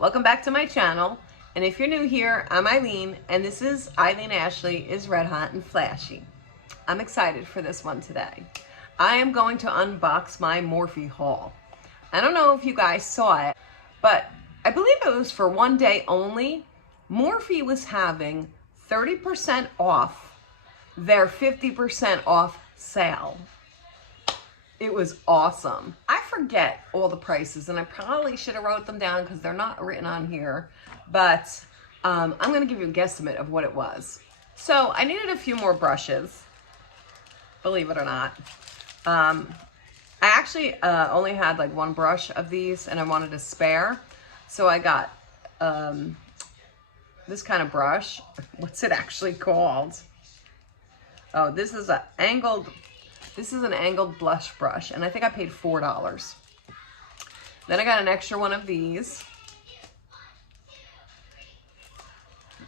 Welcome back to my channel, and if you're new here, I'm Eileen, and this is Eileen Ashley is Red Hot and Flashy. I'm excited for this one today. I am going to unbox my Morphe haul. I don't know if you guys saw it, but I believe it was for one day only. Morphe was having 30% off their 50% off sale. It was awesome. I forget all the prices, and I probably should have wrote them down because they're not written on here, but I'm gonna give you a guesstimate of what it was. So I needed a few more brushes, believe it or not. I actually only had like one brush of these and I wanted a spare. So I got this kind of brush. What's it actually called? Oh, this is an angled blush brush, and I think I paid $4. Then I got an extra one of these.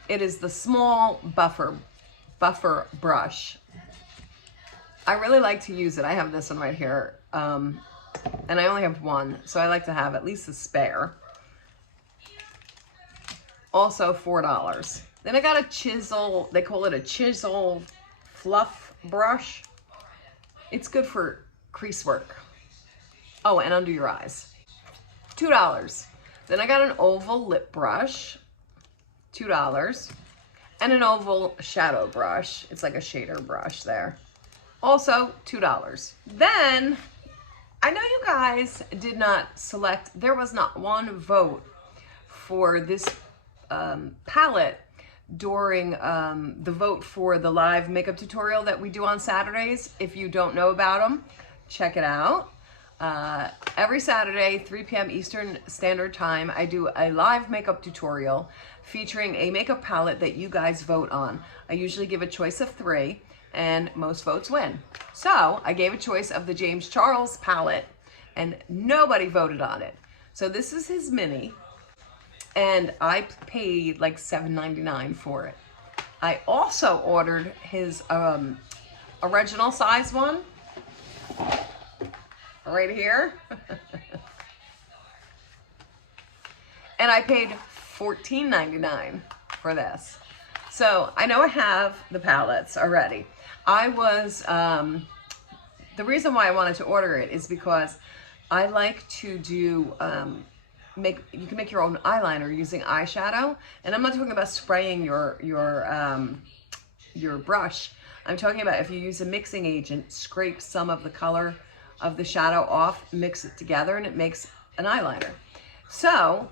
It is the small buffer brush. I really like to use it. I have this one right here, and I only have one, so I like to have at least a spare. Also $4. Then I got a Chisel, they call it a Chisel Fluff brush. It's good for crease work. Oh, and under your eyes. $2. Then I got an oval lip brush, $2. And an oval shadow brush. It's like a shader brush there. Also $2. Then, I know you guys did not select, there was not one vote for this palette during the vote for the live makeup tutorial that we do on Saturdays. If you don't know about them, check it out. Every Saturday, 3 p.m. Eastern Standard Time, I do a live makeup tutorial featuring a makeup palette that you guys vote on. I usually give a choice of 3, and most votes win. So I gave a choice of the James Charles palette, and nobody voted on it. So this is his mini. And I paid like $7.99 for it. I also ordered his original size one, right here. And I paid $14.99 for this. So I know I have the palettes already. I was, the reason why I wanted to order it is because I like to do, you can make your own eyeliner using eyeshadow, and I'm not talking about spraying your brush. I'm talking about if you use a mixing agent, scrape some of the color of the shadow off, mix it together, and it makes an eyeliner. So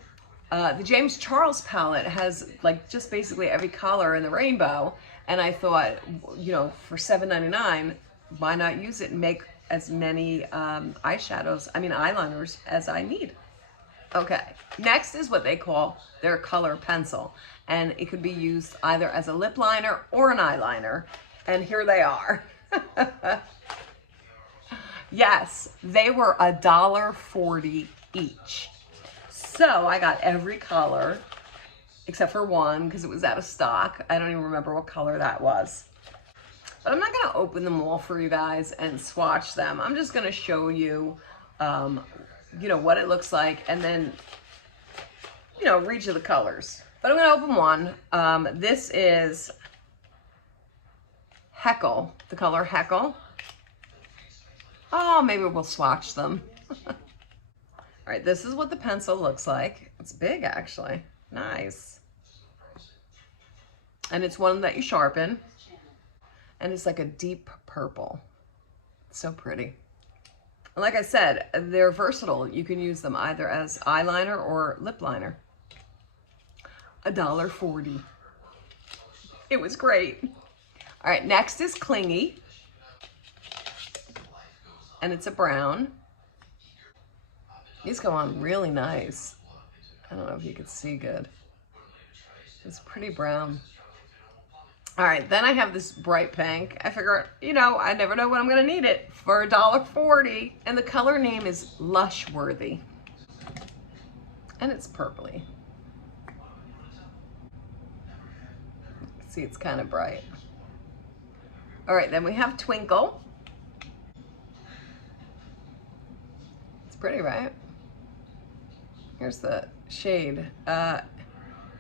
the James Charles palette has like just basically every color in the rainbow, and I thought, you know, for $7.99, why not use it and make as many eyeliners as I need. Okay, next is what they call their color pencil, and it could be used either as a lip liner or an eyeliner, and here they are. Yes, they were $1.40 each. So I got every color except for one because it was out of stock. I don't even remember what color that was. But I'm not gonna open them all for you guys and swatch them. I'm just gonna show you you know, what it looks like, and then, you know, read you the colors. But I'm gonna open one. This is Heckle, the color Heckle. Oh, maybe we'll swatch them. All right, this is what the pencil looks like. It's big, actually. Nice. And it's one that you sharpen. And it's like a deep purple. It's so pretty. Like I said, they're versatile. You can use them either as eyeliner or lip liner. $1.40. It was great. All right, next is Clingy. And it's a brown. These go on really nice. I don't know if you can see good. It's pretty brown. All right, then I have this bright pink. I figure, you know, I never know when I'm gonna need it, for $1.40. And the color name is Lush Worthy. And it's purpley. See, it's kind of bright. All right, then we have Twinkle. It's pretty, right? Here's the shade.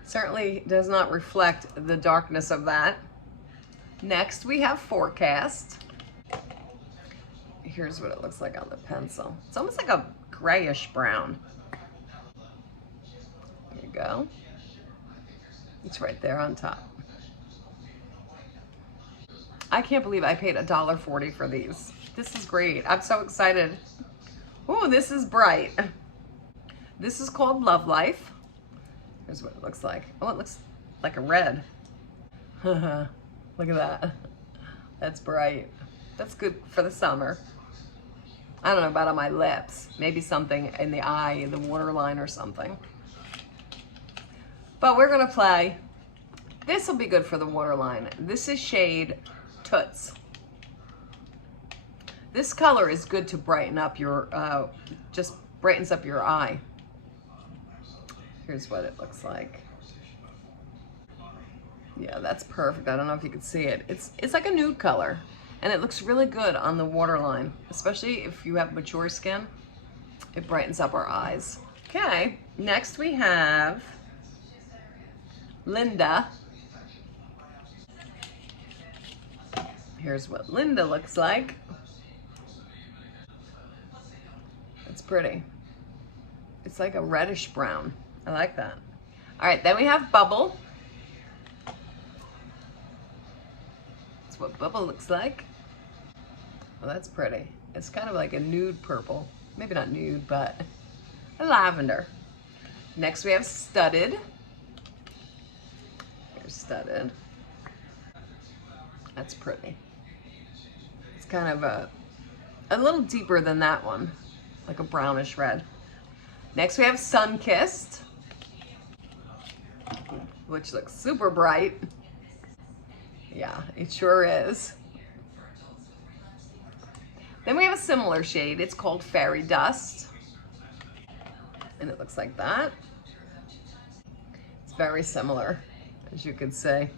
Certainly does not reflect the darkness of that. Next we have Forecast. Here's what it looks like on the pencil. It's almost like a grayish brown. There you go. It's right there on top. I can't believe I paid $1.40 for these. This is great. I'm so excited. Oh, this is bright. This is called Love Life. Here's what it looks like. Oh, it looks like a red. Look at that. That's bright. That's good for the summer. I don't know about on my lips. Maybe something in the eye, the waterline or something. But we're gonna play. This will be good for the waterline. This is shade Toots. This color is good to brighten up your, just brightens up your eye. Here's what it looks like. Yeah, that's perfect. I don't know if you can see it. It's like a nude color, and it looks really good on the waterline, especially if you have mature skin. It brightens up our eyes. Okay, next we have Linda. Here's what Linda looks like. It's pretty. It's like a reddish brown. I like that. All right, then we have Bubble. That's what Bubble looks like. Well, that's pretty. It's kind of like a nude purple. Maybe not nude, but a lavender. Next we have Studded. Here's Studded. That's pretty. It's kind of a little deeper than that one, like a brownish red. Next we have Sunkissed, which looks super bright. Yeah, it sure is. Then we have a similar shade. It's called Fairy Dust, and it looks like that. It's very similar, as you can see.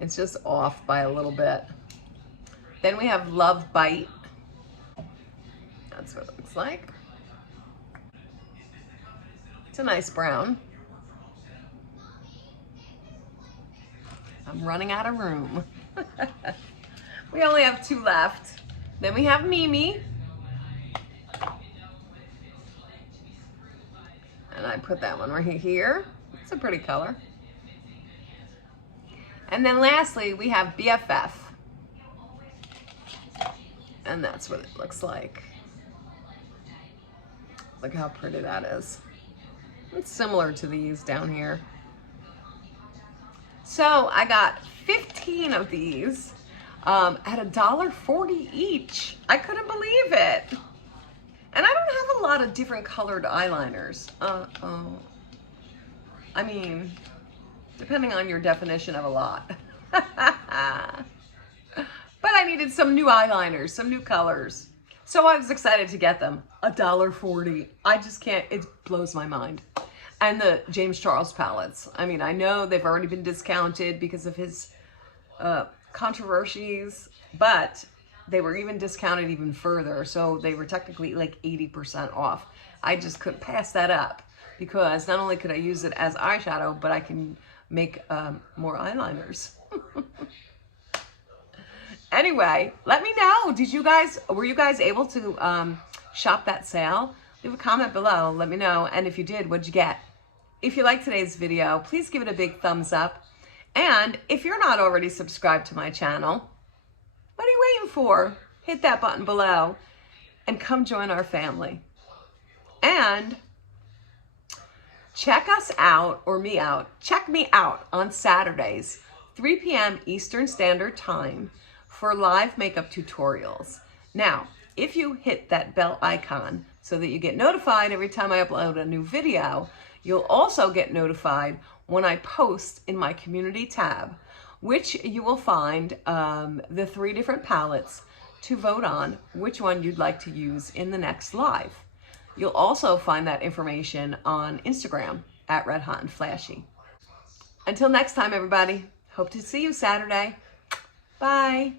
It's just off by a little bit. Then we have Love Bite. That's what it looks like. It's a nice brown. I'm running out of room. We only have 2 left. Then we have Mimi. And I put that one right here. It's a pretty color. And then lastly, we have BFF. And that's what it looks like. Look how pretty that is. It's similar to these down here. So I got 15 of these at $1.40 each. I couldn't believe it. And I don't have a lot of different colored eyeliners. I mean, depending on your definition of a lot. But I needed some new eyeliners, some new colors. So I was excited to get them. $1.40. I just can't, it blows my mind. And the James Charles palettes. I mean, I know they've already been discounted because of his controversies, but they were even discounted even further. So they were technically like 80% off. I just couldn't pass that up because not only could I use it as eyeshadow, but I can make more eyeliners. Anyway, let me know. Were you guys able to shop that sale? Leave a comment below. Let me know. And if you did, what'd you get? If you liked today's video, please give it a big thumbs up. And if you're not already subscribed to my channel, what are you waiting for? Hit that button below and come join our family. And check us out, or me out. Check me out on Saturdays, 3 p.m. Eastern Standard Time for live makeup tutorials. Now, if you hit that bell icon so that you get notified every time I upload a new video, you'll also get notified when I post in my community tab, which you will find the 3 different palettes to vote on which one you'd like to use in the next live. You'll also find that information on Instagram at redhotandflashy. Until next time, everybody, hope to see you Saturday. Bye.